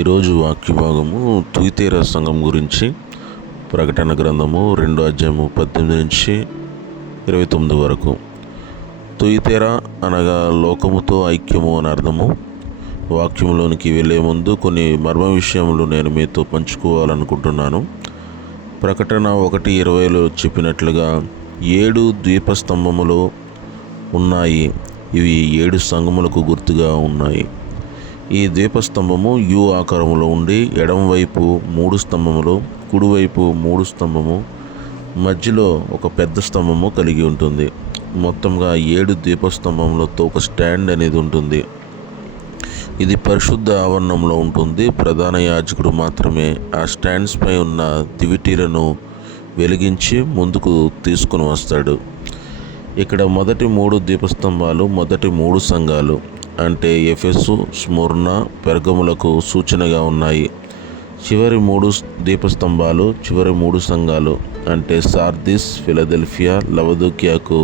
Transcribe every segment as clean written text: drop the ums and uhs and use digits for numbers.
ఈరోజు వాక్య భాగము తుయితేరా సంఘం గురించి. ప్రకటన గ్రంథము 2:18-29 వరకు. తుయితేరా అనగా లోకముతో ఐక్యము అని అర్థము. వాక్యంలోనికి వెళ్ళే ముందు కొన్ని మర్మ విషయములు నేను మీతో పంచుకోవాలనుకుంటున్నాను. ప్రకటన 1:20లో చెప్పినట్లుగా 7 ద్వీపస్తంభములు ఉన్నాయి. ఇవి 7 సంఘములకు గుర్తుగా ఉన్నాయి. ఈ ద్వీపస్తంభము యు ఆకారములో ఉండి ఎడమవైపు 3 స్తంభములు, కుడివైపు 3 స్తంభము, మధ్యలో ఒక పెద్ద స్తంభము కలిగి ఉంటుంది. మొత్తంగా 7 ద్వీపస్తంభములతో ఒక స్టాండ్ అనేది ఉంటుంది. ఇది పరిశుద్ధ ఆవరణంలో ఉంటుంది. ప్రధాన యాజకుడు మాత్రమే ఆ స్టాండ్స్ పై ఉన్న దివిటీలను వెలిగించి ముందుకు తీసుకుని వస్తాడు. ఇక్కడ మొదటి 3 ద్వీపస్తంభాలు మొదటి 3 సంఘాలు అంటే ఎఫెసు, స్ముర్న, పెర్గములకు సూచనగా ఉన్నాయి. చివరి 3 దీపస్తంభాలు చివరి 3 సంఘాలు అంటే సార్దిస్, ఫిలదెల్ఫియా, లవదోకియాకు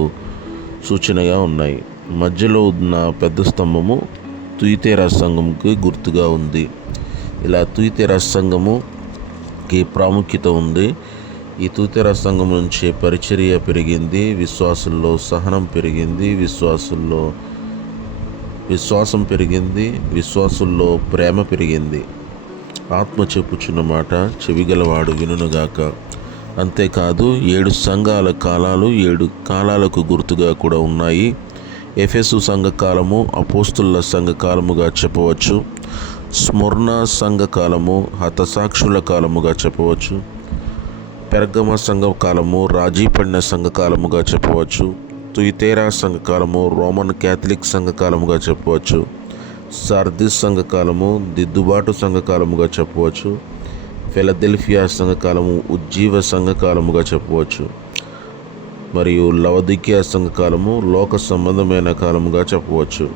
సూచనగా ఉన్నాయి. మధ్యలో ఉన్న పెద్ద స్తంభము తుయితేరా సంఘంకి గుర్తుగా ఉంది. ఇలా తుయితేరా సంఘముకి ప్రాముఖ్యత ఉంది. ఈ తుయితేరా సంఘం నుంచి పరిచర్య పెరిగింది, విశ్వాసుల్లో సహనం పెరిగింది, విశ్వాసం పెరిగింది, విశ్వాసుల్లో ప్రేమ పెరిగింది. ఆత్మ చెప్పుచున్న మాట చెవిగలవాడు వినుగాక. అంతేకాదు 7 సంఘాల కాలాలు 7 కాలాలకు గుర్తుగా కూడా ఉన్నాయి. ఎఫెసు సంఘకాలము అపోస్తుల సంఘకాలముగా చెప్పవచ్చు. స్ముర్న సంఘకాలము హతసాక్షుల కాలముగా చెప్పవచ్చు. పెర్గమ సంఘకాలము రాజీ పడిన సంఘకాలముగా చెప్పవచ్చు. తుయితేరా సంఘకాలము రోమన్ క్యాథలిక్ సంఘకాలముగా చెప్పవచ్చు. సార్దిస్ సంఘకాలము దిద్దుబాటు సంఘకాలముగా చెప్పవచ్చు. ఫిలదెల్ఫియా సంఘకాలము ఉజ్జీవ సంఘకాలముగా చెప్పవచ్చు. మరియు లవదోకియా సంఘకాలము లోక సంబంధమైన కాలముగా చెప్పవచ్చు.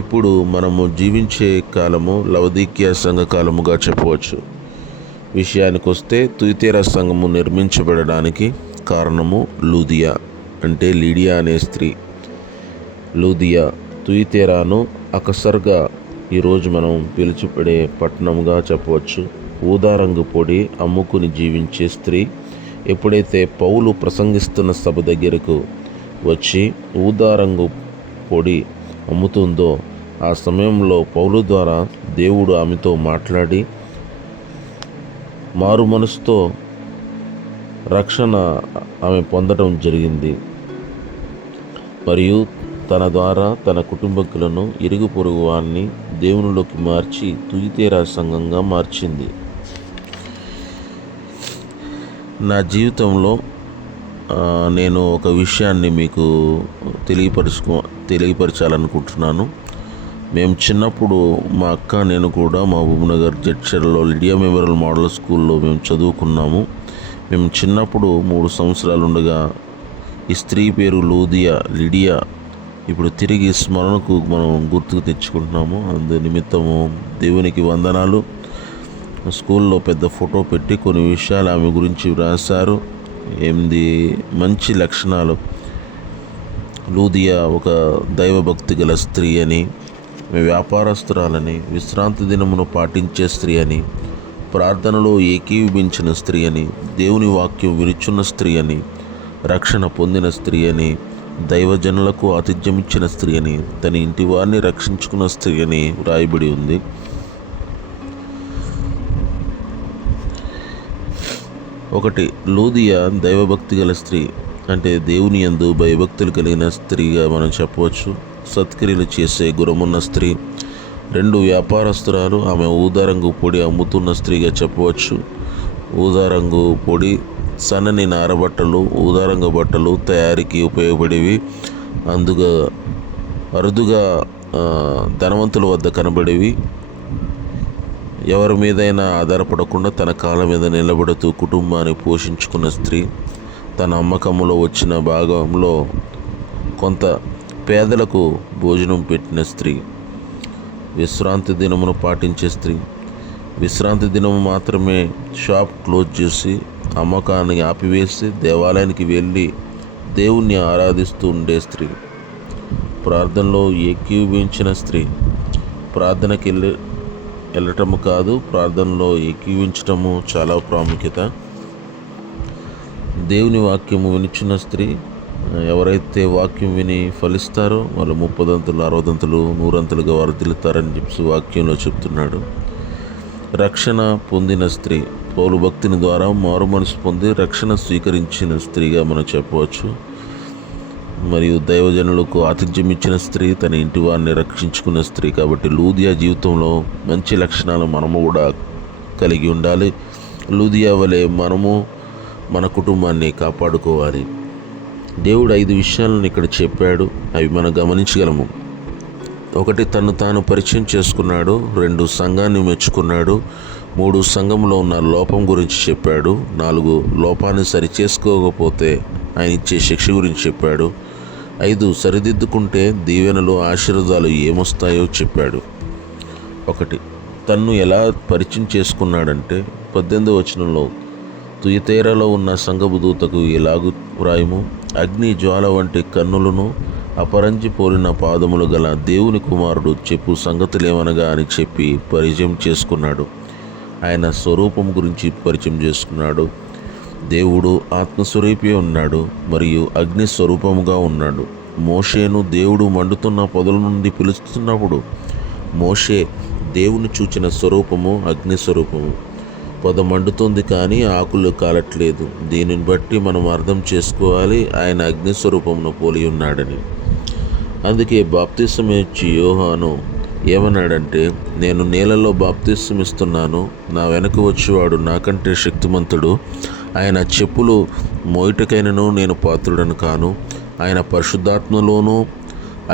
ఇప్పుడు మనము జీవించే కాలము లవదోకియా సంఘకాలముగా చెప్పవచ్చు. విషయానికి వస్తే తుయితేరా సంఘము నిర్మించబడడానికి కారణము లూదియా అంటే లీడియా అనే స్త్రీ. లూదియా తుయితేరాను అకసర్గా ఈరోజు మనం పిలుచుపడే పట్టణంగా చెప్పవచ్చు. ఊదారంగు పొడి అమ్ముకుని జీవించే స్త్రీ ఎప్పుడైతే పౌలు ప్రసంగిస్తున్న సభ దగ్గరకు వచ్చి ఊదారంగు పొడి అమ్ముతుందో ఆ సమయంలో పౌలు ద్వారా దేవుడు ఆమెతో మాట్లాడి మారు మనసుతో రక్షణ ఆమె పొందడం జరిగింది. మరియు తన ద్వారా తన కుటుంబకులను ఇరుగు పొరుగు వారిని దేవునిలోకి మార్చి తుయితేరా సంఘంగా మార్చింది. నా జీవితంలో నేను ఒక విషయాన్ని మీకు తెలియపరచాలనుకుంటున్నాను. మేము చిన్నప్పుడు మా అక్క నేను కూడా మహబూబ్నగర్ జడ్చర్లో లిడియా మెమోరియల్ మోడల్ స్కూల్లో మేము చదువుకున్నాము. మేము చిన్నప్పుడు 3 సంవత్సరాలు ఉండగా ఈ స్త్రీ పేరు లిడియా ఇప్పుడు తిరిగి స్మరణకు మనం గుర్తుకు తెచ్చుకుంటున్నాము. అందు నిమిత్తము దేవునికి వందనాలు. స్కూల్లో పెద్ద ఫోటో పెట్టి కొన్ని విషయాలు ఆమె గురించి వ్రాసారు. 8 మంచి లక్షణాలు. లూదియా ఒక దైవభక్తి గల స్త్రీ అని, వ్యాపారస్తురాలని, విశ్రాంతి దినమును పాటించే స్త్రీ అని, ప్రార్థనలో ఏకీభవించిన స్త్రీ అని, దేవుని వాక్యం వినుచున్న స్త్రీ అని, రక్షణ పొందిన స్త్రీ అని, దైవజనులకు ఆతిథ్యమిచ్చిన స్త్రీ అని, తన ఇంటి వారిని రక్షించుకున్న స్త్రీ అని వ్రాయబడి ఉంది. ఒకటి, లూదియా దైవభక్తి గల స్త్రీ అంటే దేవుని యందు భయభక్తులు కలిగిన స్త్రీగా మనం చెప్పవచ్చు. సత్క్రియలు చేసే గుణమున్న స్త్రీ. 2, వ్యాపారస్తురాలు. ఆమె ఊదారంగు పొడి అమ్ముతున్న స్త్రీగా చెప్పవచ్చు. ఊదారంగు పొడి సన్నని నారబట్టలు, ఊదారంగు బట్టలు తయారీకి ఉపయోగపడేవి. అరుదుగా ధనవంతుల వద్ద కనబడేవి. ఎవరి మీదైనా ఆధారపడకుండా తన కాళ్ళ మీద నిలబడుతూ కుటుంబాన్ని పోషించుకున్న స్త్రీ. తన అమ్మకంలో వచ్చిన భాగంలో కొంత పేదలకు భోజనం పెట్టిన స్త్రీ. విశ్రాంతి దినమును పాటించే స్త్రీ. విశ్రాంతి దినము మాత్రమే షాప్ క్లోజ్ చేసి అమ్మకాన్ని ఆపివేసి దేవాలయానికి వెళ్ళి దేవుణ్ణి ఆరాధిస్తూ ఉండే స్త్రీ. ప్రార్థనలో ఏకీభవించిన స్త్రీ. ప్రార్థనకి వెళ్ళటము కాదు, ప్రార్థనలో ఏకీవించటము చాలా ప్రాముఖ్యత. దేవుని వాక్యము వినిచున్న స్త్రీ, ఎవరైతే వాక్యం విని ఫలిస్తారో వాళ్ళు 30 60 100 వర్ధిల్లుతారని చెప్పి వాక్యంలో చెప్తున్నాడు. రక్షణ పొందిన స్త్రీ, పౌలు భక్తిని ద్వారా మారు మనసు పొంది రక్షణ స్వీకరించిన స్త్రీగా మనం చెప్పవచ్చు. మరియు దైవజనులకు ఆతిథ్యం ఇచ్చిన స్త్రీ, తన ఇంటి వారిని రక్షించుకున్న స్త్రీ. కాబట్టి లూదియా జీవితంలో మంచి లక్షణాలు మనము కూడా కలిగి ఉండాలి. లూదియా వలె మనము మన కుటుంబాన్ని కాపాడుకోవాలి. దేవుడు 5 విషయాలను ఇక్కడ చెప్పాడు, అవి మనం గమనించగలము. 1, తను తాను పరిచయం చేసుకున్నాడు. 2, సంఘాన్ని మెచ్చుకున్నాడు. 3, సంఘంలో ఉన్న లోపం గురించి చెప్పాడు. 4, లోపాన్ని సరిచేసుకోకపోతే ఆయన ఇచ్చే శిక్ష గురించి చెప్పాడు. 5, సరిదిద్దుకుంటే దీవెనలు ఆశీర్వాదాలు ఏమొస్తాయో చెప్పాడు. 1, తన్ను ఎలా పరిచయం చేసుకున్నాడంటే 18వ వచనంలో, తుయతైరలో ఉన్న సంఘపు దూతకు ఇలాగు వ్రాయుము, అగ్ని జ్వాల వంటి కన్నులను అపరంజి పోలిన పాదములు గల దేవుని కుమారుడు చెప్పు సంగతులేమనగా అని చెప్పి పరిచయం చేసుకున్నాడు. ఆయన స్వరూపం గురించి పరిచయం చేసుకున్నాడు. దేవుడు ఆత్మస్వరూపి ఉన్నాడు మరియు అగ్ని స్వరూపముగా ఉన్నాడు. మోషేను దేవుడు మండుతున్న పొదల నుండి పిలుస్తున్నప్పుడు మోషే దేవుని చూచిన స్వరూపము అగ్ని స్వరూపము. పొద మండుతుంది కానీ ఆకులు కాలట్లేదు. దీనిని బట్టి మనం అర్థం చేసుకోవాలి ఆయన అగ్ని స్వరూపమును పోలి ఉన్నాడని. అందుకే బాప్తిసం ఇచ్చి యోహాను ఏమన్నాడంటే, నేను నీళ్ళలో బాప్తిసం ఇస్తున్నాను, నా వెనక వచ్చేవాడు నాకంటే శక్తిమంతుడు, ఆయన చెప్పులు మోయుటకైనను నేను పాత్రుడను కాను, ఆయన పరిశుద్ధాత్మలోనూ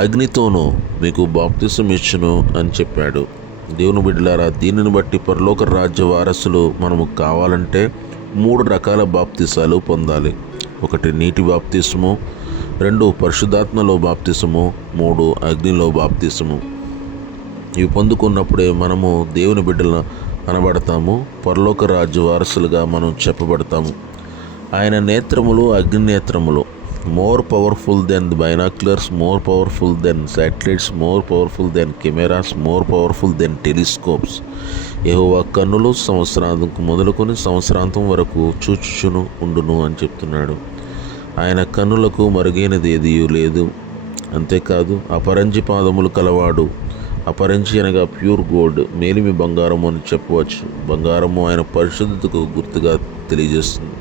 అగ్నితోనూ మీకు బాప్తిసం ఇచ్చును అని చెప్పాడు. దేవుని బిడ్డలారా, దీనిని బట్టి పరలోక రాజ్య వారసులు మనము కావాలంటే 3 రకాల బాప్తిసాలు పొందాలి. 1, నీటి బాప్తిసము, 2, పరిశుద్ధాత్మలో బాప్తిసము, 3, అగ్నిలో బాప్తిసము. ఇవి పొందుకున్నప్పుడే మనము దేవుని బిడ్డలు అనబడతాము, పరలోక రాజ్య వారసులుగా మనం చెప్పబడతాము. ఆయన నేత్రములు అగ్ని నేత్రములు, more powerful than the binoculars, more powerful than satellites, more powerful than cameras, more powerful than telescopes. యెహోవా కన్నులు సంవత్సరాంతం మొదలుకొని సంవత్సరాంతం వరకు చూచుచును ఉండును అని చెప్తున్నాడు. ఆయన కన్నులకు మరుగైనది ఏదీ లేదు. అంతేకాదు, అపరంజి పాదములు కలవాడు. అపరంజి అనగా ప్యూర్ గోల్డ్, మేలిమి బంగారము అని చెప్పవచ్చు. బంగారము ఆయన పరిశుద్ధతకు గుర్తుగా తెలియజేస్తుంది.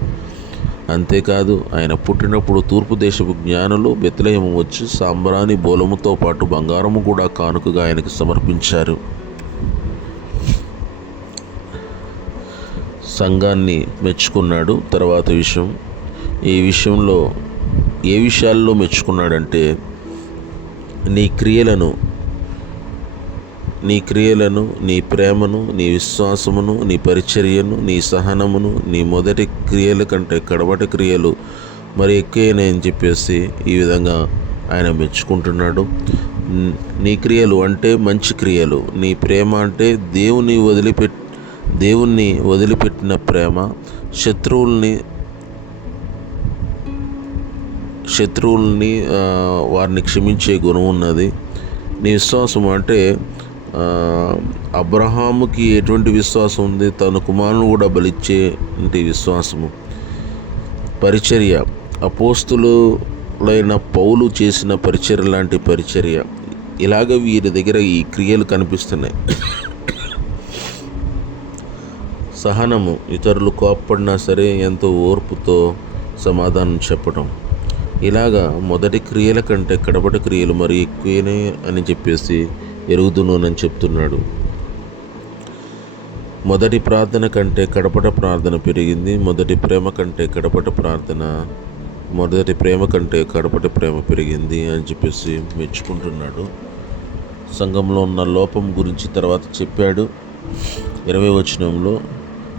అంతేకాదు, ఆయన పుట్టినప్పుడు తూర్పు దేశపు జ్ఞానులు బెత్లెహేము వచ్చి సాంబ్రాణి బోలముతో పాటు బంగారము కూడా కానుకగా ఆయనకు సమర్పించారు. సంఘాన్ని మెచ్చుకున్నాడు. తర్వాత విషయం, ఈ విషయంలో ఏ విషయాల్లో మెచ్చుకున్నాడంటే, నీ క్రియలను, నీ ప్రేమను, నీ విశ్వాసమును, నీ పరిచర్యను, నీ సహనమును, నీ మొదటి క్రియల కంటే కడపటి క్రియలు మరి ఎక్కువని చెప్పేసి ఈ విధంగా ఆయన మెచ్చుకుంటున్నాడు. నీ క్రియలు అంటే మంచి క్రియలు, నీ ప్రేమ అంటే దేవుణ్ణి వదిలిపెట్టిన ప్రేమ, శత్రువుల్ని వారిని క్షమించే గుణం ఉన్నది. నీ విశ్వాసం అంటే అబ్రహాముకి ఎటువంటి విశ్వాసం ఉంది, తన కుమారుని కూడా బలిచ్చే విశ్వాసము. పరిచర్య, అపోస్తులైన పౌలు చేసిన పరిచర్య లాంటి పరిచర్య. ఇలాగ వీరి దగ్గర ఈ క్రియలు కనిపిస్తున్నాయి. సహనము, ఇతరులు కోప్పడినా సరే ఎంతో ఓర్పుతో సమాధానం చెప్పడం. ఇలాగా మొదటి క్రియల కంటే కడపటి క్రియలు మరి ఎక్కువనే అని చెప్పేసి ఎరుగుదునని చెప్తున్నాడు. మొదటి ప్రార్థన కంటే కడపట ప్రార్థన పెరిగింది, మొదటి ప్రేమ కంటే కడపటి ప్రేమ పెరిగింది అని చెప్పేసి మెచ్చుకుంటున్నాడు. సంఘంలో ఉన్న లోపం గురించి తర్వాత చెప్పాడు. 20వ వచనంలో,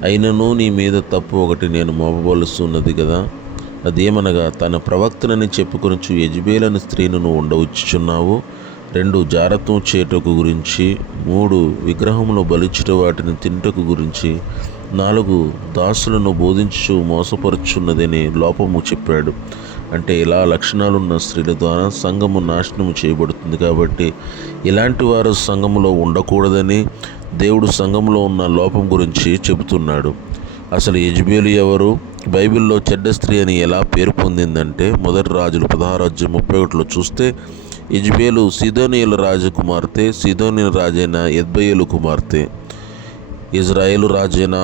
అయినను నీ మీద తప్పు ఒకటి నేను మోపవలసినది కదా, అదేమనగా తన ప్రవక్తనని చెప్పుకొనుచు యెజబెలను స్త్రీని నువ్వు ఉండవచ్చుచున్నావు. 2, జారత్వం చేయుటకు గురించి. 3, విగ్రహమును బలిచ్చుట వాటిని తింటకు గురించి. 4, దాసులను బోధించు మోసపరుచున్నదని లోపము చెప్పాడు. అంటే ఇలా లక్షణాలున్న స్త్రీల ద్వారా సంఘము నాశనము చేయబడుతుంది. కాబట్టి ఇలాంటి వారు సంఘములో ఉండకూడదని దేవుడు సంఘంలో ఉన్న లోపం గురించి చెబుతున్నాడు. అసలు యెజబెలు ఎవరు? బైబిల్లో చెడ్డ స్త్రీ అని ఎలా పేరు పొందిందంటే, మొదటి రాజులు 16:31 చూస్తే, యెజబెలు సీదోనీయుల రాజు కుమార్తె, సీదోనీయుల రాజైన యెజ్బెయేలు కుమార్తె. ఇజ్రాయేలు రాజైన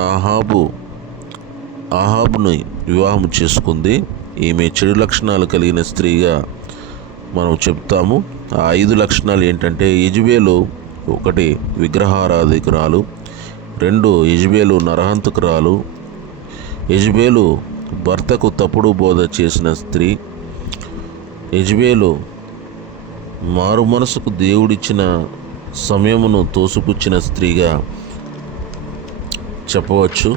అహాబుని వివాహం చేసుకుంది. ఈమె చెడు లక్షణాలు కలిగిన స్త్రీగా మనం చెప్తాము. ఆ 5 లక్షణాలు ఏంటంటే, యెజబెలు 1 విగ్రహారాధికురాలు, 2 యెజబెలు నరహంతకురాలు, యెజబెలు భర్తకు తప్పుడు బోధ చేసిన స్త్రీ, యెజబెలు మారు మనసుకు దేవుడిచ్చిన సమయమును తోసిపుచ్చిన స్త్రీగా చెప్పవచ్చు.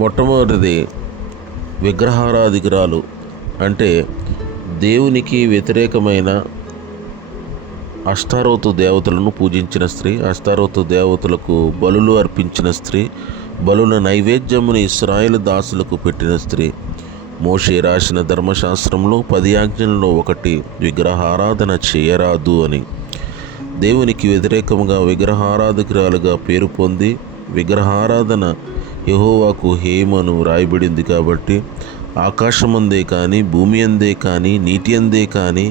మొట్టమొదటిది విగ్రహారాధికురాలు, అంటే దేవునికి వ్యతిరేకమైన అష్టారోతు దేవతలను పూజించిన స్త్రీ, అష్టారోతు దేవతలకు బలులు అర్పించిన స్త్రీ, బలుల నైవేద్యమును ఇశ్రాయేలు దాసులకు పెట్టిన స్త్రీ. మోషే రాసిన ధర్మశాస్త్రంలో 10 ఆజ్ఞలలో 1 విగ్రహారాధన చేయరాదు అని. దేవునికి వ్యతిరేకంగా విగ్రహారాధకురాలుగా పేరు పొంది, విగ్రహారాధన యెహోవాకు హేమను రాయబడింది కాబట్టి, ఆకాశమందే కానీ, భూమి అందే కానీ, నీటి అందే కానీ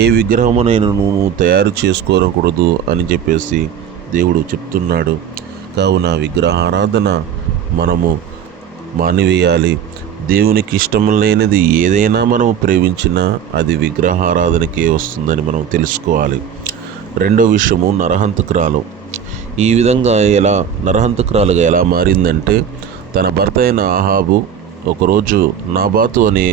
ఏ విగ్రహమునైనా నువ్వు తయారు చేసుకోకూడదు అని చెప్పేసి దేవుడు చెప్తున్నాడు. కావున విగ్రహారాధన మనము మానివేయాలి. దేవునికి ఇష్టం లేనిది ఏదైనా మనము ప్రేమించినా అది విగ్రహారాధనకే వస్తుందని మనం తెలుసుకోవాలి. రెండో విషయము నరహంతకురాలు. ఈ విధంగా నరహంతకురాలుగా ఎలా మారిందంటే, తన భర్త అయిన అహాబు ఒకరోజు నాబాతు అనే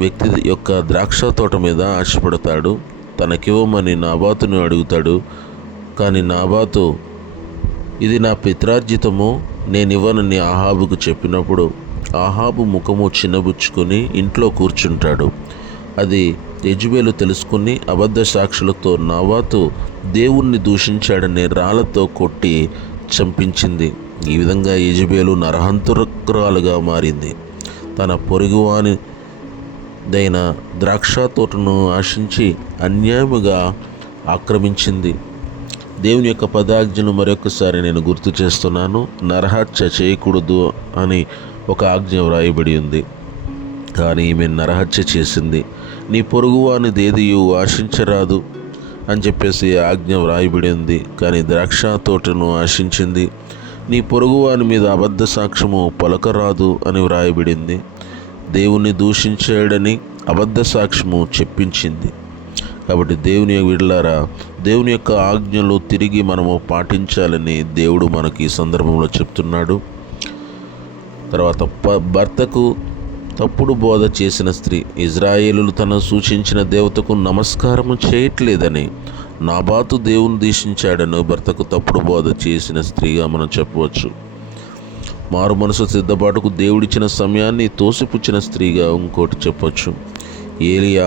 వ్యక్తి యొక్క ద్రాక్ష తోట మీద ఆశపడతాడు. తనకివ్వమని నాబాతును అడుగుతాడు. కానీ నాబాతు, ఇది నా పిత్రార్జితము, నేనివ్వనని అహాబుకు చెప్పినప్పుడు అహాబు ముఖము చిన్నబుచ్చుకొని ఇంట్లో కూర్చుంటాడు. అది యెజబెలు తెలుసుకుని అబద్ధ సాక్షులతో నాబాతు దేవుణ్ణి దూషించాడని రాళ్లతో కొట్టి చంపించింది. ఈ విధంగా యెజబెలు నరహంతకురాలుగా మారింది. తన పొరుగువానిదైన ద్రాక్ష తోటను ఆశించి అన్యాయముగా ఆక్రమించింది. దేవుని యొక్క పదాజ్ఞను మరొకసారి నేను గుర్తు చేస్తున్నాను. నరహత్య చేయకూడదు అని ఒక ఆజ్ఞ వ్రాయబడి ఉంది, కానీ ఈమె నరహత్య చేసింది. నీ పొరుగువానిదేదియు ఆశించరాదు అని చెప్పేసి ఆజ్ఞ వ్రాయబడి ఉంది, కానీ ద్రాక్ష తోటను ఆశించింది. నీ పొరుగువాని మీద అబద్ధ సాక్ష్యము పలకరాదు అని వ్రాయబడింది. దేవుణ్ణి దూషించాడని అబద్ధ సాక్ష్యము చెప్పించింది. కాబట్టి దేవుని విడలారా, దేవుని యొక్క ఆజ్ఞలు తిరిగి మనము పాటించాలని దేవుడు మనకి ఈ సందర్భంలో చెప్తున్నాడు. తర్వాత భర్తకు తప్పుడు బోధ చేసిన స్త్రీ. ఇజ్రాయేలులు తను సూచించిన దేవతకు నమస్కారము చేయట్లేదని నాబాతు దేవుని దూషించాడని భర్తకు తప్పుడు బోధ చేసిన స్త్రీగా మనం చెప్పవచ్చు. మారు మనసు సిద్ధపాటుకు దేవుడిచ్చిన సమయాన్ని తోసిపుచ్చిన స్త్రీగా ఇంకోటి చెప్పవచ్చు. ఏలియా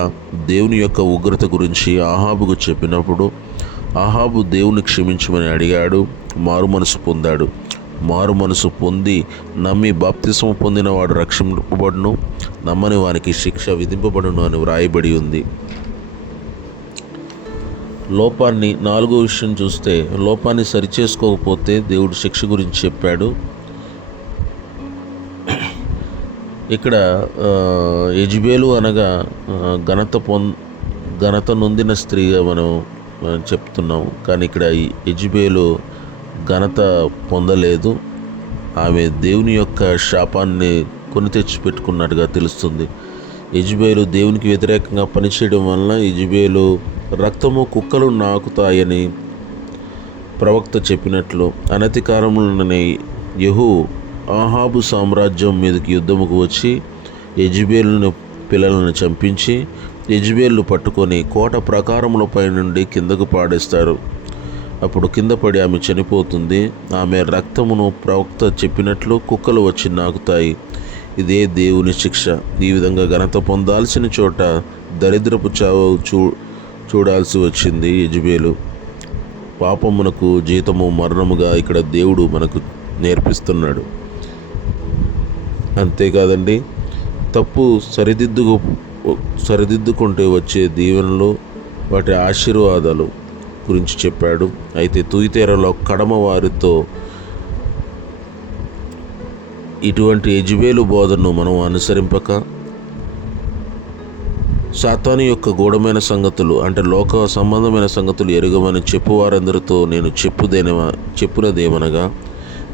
దేవుని యొక్క ఉగ్రత గురించి అహాబుకు చెప్పినప్పుడు అహాబు దేవుని క్షమించమని అడిగాడు, మారు మనసు పొందాడు. మారు మనసు పొంది నమ్మి బాప్తిస్మం పొందిన వాడు రక్షింపబడును, నమ్మని వానికి శిక్ష విధింపబడును అని వ్రాయబడి ఉంది. లోపాన్ని 4వ విషయం చూస్తే, లోపాన్ని సరిచేసుకోకపోతే దేవుడు శిక్ష గురించి చెప్పాడు. ఇక్కడ యెజబెలు అనగా ఘనత నొందిన స్త్రీగా మనం చెప్తున్నాం. కానీ ఇక్కడ యెజబెలు ఘనత పొందలేదు. ఆమె దేవుని యొక్క శాపాన్ని కొని తెచ్చిపెట్టుకున్నట్టుగా తెలుస్తుంది. యెజబెలు దేవునికి వ్యతిరేకంగా పనిచేయడం వలన యెజబెలు రక్తము కుక్కలు నాకుతాయని ప్రవక్త చెప్పినట్లు అనతి కాలంలోనే యెహూ అహాబు సామ్రాజ్యం మీదకి యుద్ధముకు వచ్చి యెజబెలు పిల్లలను చంపించి యెజబెలు పట్టుకొని కోట ప్రాకారములపై నుండి కిందకు పాడేస్తారు. అప్పుడు కింద పడి ఆమె చనిపోతుంది. ఆమె రక్తమును ప్రవక్త చెప్పినట్లు కుక్కలు వచ్చి నాకుతాయి. ఇదే దేవుని శిక్ష. ఈ విధంగా ఘనత పొందాల్సిన చోట దరిద్రపు చావు చూడాల్సి వచ్చింది యెజబెలు. పాపమునకు జీతము మరణముగా ఇక్కడ దేవుడు మనకు నేర్పిస్తున్నాడు. అంతేకాదండి, తప్పు సరిదిద్దుకుంటే వచ్చే దీవెనలు, వాటి ఆశీర్వాదాలు గురించి చెప్పాడు. అయితే తుయితేరలో కడమ వారితో ఇటువంటి యెజబెలు బోధనను మనం అనుసరింపక సాతాను యొక్క గూఢమైన సంగతులు అంటే లోక సంబంధమైన సంగతులు ఎరుగమని చెప్పువారందరితో నేను చెప్పునదేమనగా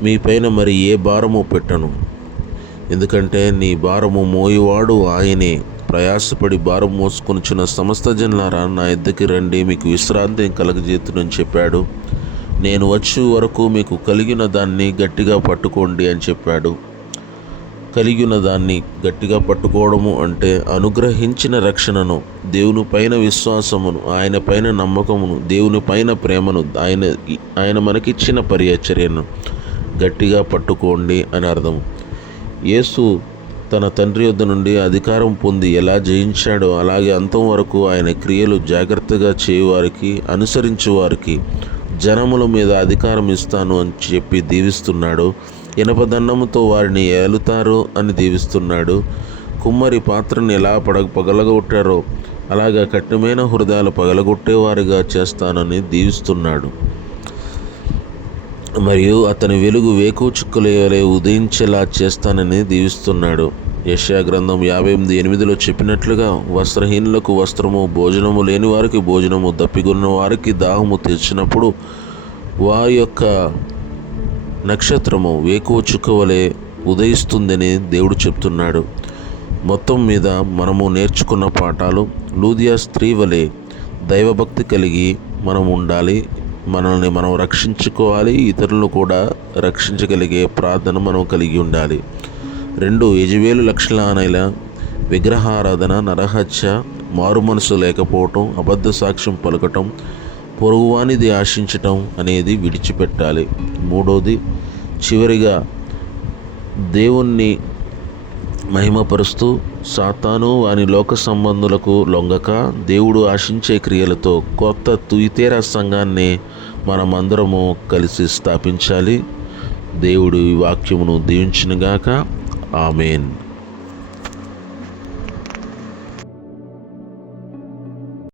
మీ పైన మరి ఏ భారము పెట్టను, ఎందుకంటే నీ భారము మోయువాడు ఆయనే. ప్రయాసపడి భారం మోసుకొనిచున్న సమస్త జనులారా నా యొద్దకి రండి, మీకు విశ్రాంతిని కలగజేతునని చెప్పాడు. నేను వచ్చే వరకు మీకు కలిగిన దాన్ని గట్టిగా పట్టుకోండి అని చెప్పాడు. కలిగిన దాన్ని గట్టిగా పట్టుకోవడము అంటే అనుగ్రహించిన రక్షణను, దేవుని పైన విశ్వాసమును, ఆయన పైన నమ్మకమును, దేవుని పైన ప్రేమను, ఆయన మనకిచ్చిన పరిచర్యను గట్టిగా పట్టుకోండి అని అర్థం. యేసు తన తండ్రి యొద్ద నుండి అధికారం పొంది ఎలా జయించాడో అలాగే అంతం వరకు ఆయన క్రియలు జాగ్రత్తగా చేయువారికి, అనుసరించువారికి జనముల మీద అధికారం ఇస్తాను అని చెప్పి దీవిస్తున్నాడు. ఇనపదండముతో వారిని ఏలుతారు అని దీవిస్తున్నాడు. కుమ్మరి పాత్రను ఎలా పగలగొట్టారో అలాగా కఠినమైన హృదయాలు పగలగొట్టేవారిగా చేస్తానని దీవిస్తున్నాడు. మరియు అతని వెలుగు వేకువ చుక్కలే ఉదయించేలా చేస్తానని దీవిస్తున్నాడు. యెషయా గ్రంథం 58:8 చెప్పినట్లుగా వస్త్రహీనులకు వస్త్రము, భోజనము లేని వారికి భోజనము, దప్పిగొన్న వారికి దాహము తీర్చినప్పుడు వారి యొక్క నక్షత్రము వేకువ చుక్క వలె ఉదయిస్తుందని దేవుడు చెప్తున్నాడు. మొత్తం మీద మనము నేర్చుకున్న పాఠాలు, లూదియా స్త్రీ వలె దైవభక్తి కలిగి మనం ఉండాలి, మనల్ని మనం రక్షించుకోవాలి, ఇతరులను కూడా రక్షించగలిగే ప్రార్థన మనం కలిగి ఉండాలి. 2 యెజబెలు లక్షణాలైన విగ్రహారాధన, నరహత్య, మారు మనసు లేకపోవటం, అబద్ధ సాక్ష్యం పలకటం, పొరుగువానిది ఆశించటం అనేది విడిచిపెట్టాలి. 3వది చివరిగా దేవుణ్ణి మహిమపరుస్తూ సాతాను వాని లోక సంబంధులకు లొంగక దేవుడు ఆశించే క్రియలతో కొత్త తుయితేర సంఘాన్ని మనమందరము కలిసి స్థాపించాలి. దేవుడు ఈ వాక్యమును దీవించునుగాక. ఆమేన్.